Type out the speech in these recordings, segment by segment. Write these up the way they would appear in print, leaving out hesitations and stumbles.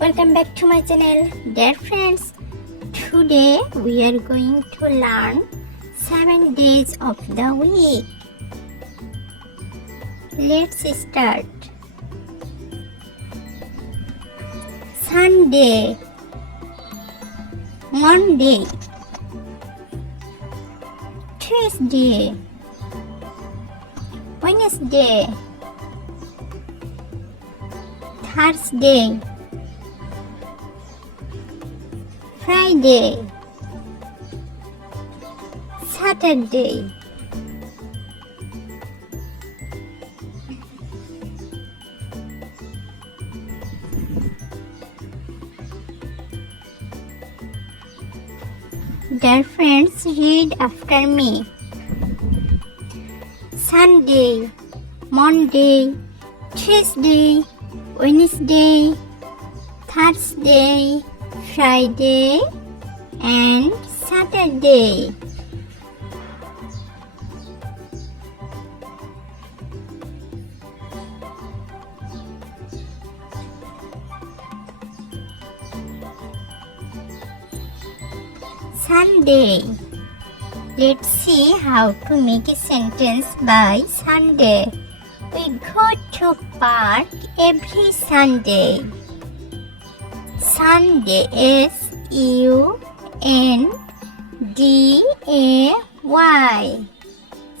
Welcome back to my channel, dear friends. Today we are going to learn 7 days of the week. Let's start. Sunday, Monday, Tuesday, Wednesday, Thursday, Friday, Saturday, dear friends, read after me. Sunday, Monday, Tuesday, Wednesday, Thursday, Friday, and Saturday. Sunday. Let's see how to make a sentence by Sunday. We go to park every Sunday. Sunday, S-U-N-D-A-Y.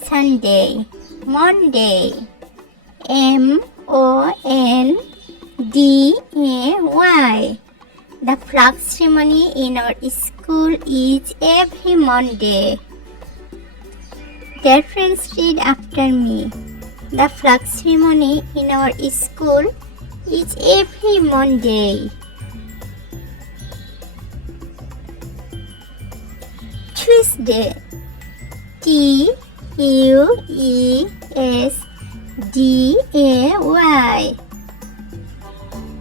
Sunday. Monday, M-O-N-D-A-Y. The flag ceremony in our school is every Monday. Dear friends, read after me. The flag ceremony in our school is every Monday. Tuesday, T-U-E-S-D-A-Y.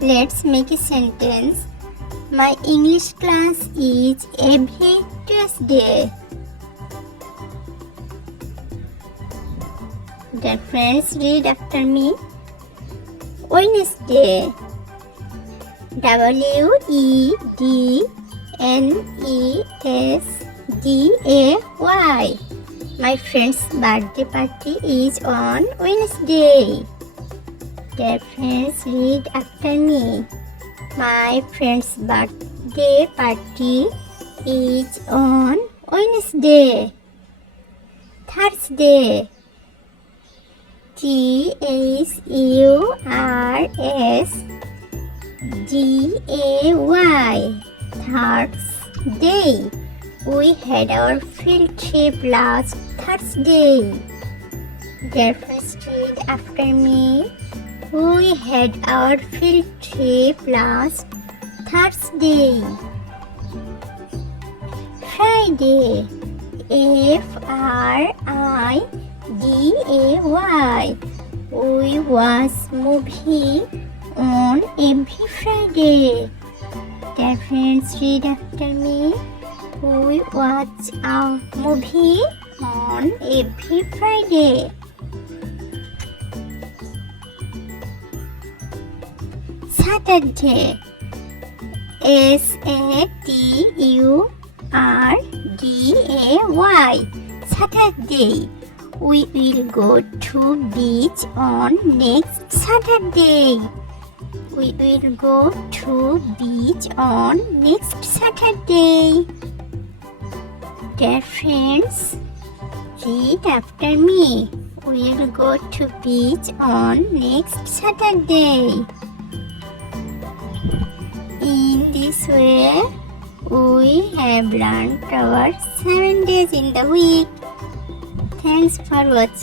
Let's make a sentence. My English class is every Tuesday. Dear friends, read after me. Wednesday, W-E-D-N-E-S-D-A-Y. My friend's birthday party is on Wednesday. Dear friends, read after me. My friend's birthday party is on Wednesday. Thursday, Thursday. Thursday. We had our field trip last Thursday. Dear friends, read after me. We had our field trip last Thursday. Friday, F-R-I-D-A-Y. We watch movie on every Friday. Dear friends, read after me. We watch a movie on every Friday. Saturday, S-A-T-U-R-D-A-Y. Saturday. We will go to beach on next Saturday. We will go to beach on next Saturday. Dear friends, read after me. We will go to beach on next Saturday. In this way, we have learned our 7 days in the week. Thanks for watching.